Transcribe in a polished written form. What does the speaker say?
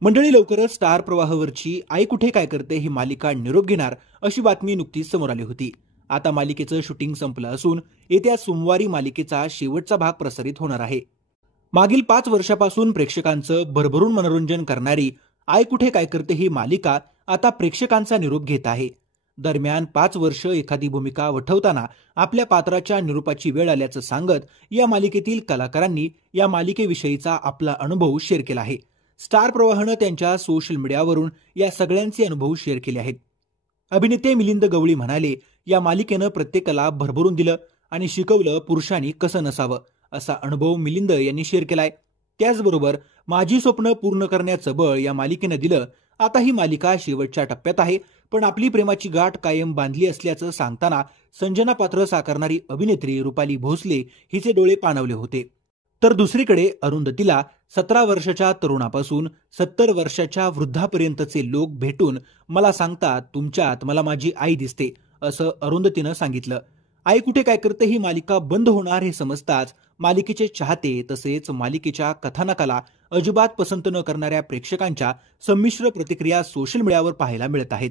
मंडळी, लवकरच स्टार प्रवाहावरची आई कुठे काय करते ही मालिका निरोप घेणार अशी बातमी नुकतीच समोर आली होती. आता मालिकेचं शूटिंग संपलं असून येत्या सोमवारी मालिकेचा शेवटचा भाग प्रसारित होणार आहे. मागील 5 वर्षापासून प्रेक्षकांचं भरभरून मनोरंजन करणारी आई कुठे काय करते ही मालिका आता प्रेक्षकांचा निरोप घेत आहे. दरम्यान 5 वर्ष एखादी भूमिका वठवताना आपल्या पात्राच्या निरोपाची वेळ आल्याचं सांगत या मालिकेतील कलाकारांनी या मालिकेविषयीचा आपला अनुभव शेअर केला आहे. स्टार प्रवाहानं त्यांच्या सोशल मीडियावरून या सगळ्यांचे अनुभव शेअर केले आहेत. अभिनेते मिलिंद गवळी म्हणाले, या मालिकेनं प्रत्येकाला भरभरून दिलं आणि शिकवलं पुरुषांनी कसं नसावं, असा अनुभव मिलिंद यांनी शेअर केलाय. त्याचबरोबर माझी स्वप्न पूर्ण करण्याचं बळ या मालिकेनं दिलं. आता ही मालिका शेवटच्या टप्प्यात आहे, पण आपली प्रेमाची गाठ कायम बांधली असल्याचं सांगताना संजना पात्र साकारणारी अभिनेत्री रुपाली भोसले हिचे डोळे पाणावले होते. तर दुसरीकडे अरुंधतीला 17 वर्षाच्या तरुणापासून 70 वर्षाच्या वृद्धापर्यंतचे लोक भेटून मला सांगतात, तुमच्यात मला माझी आई दिसते, असं अरुंधतीनं सांगितलं. आई कुठे काय करते ही मालिका बंद होणार हे समजताच मालिकेचे चाहते तसेच मालिकेच्या कथानकाला अजिबात पसंत न करणाऱ्या प्रेक्षकांच्या संमिश्र प्रतिक्रिया सोशल मीडियावर पाहायला मिळत आहेत.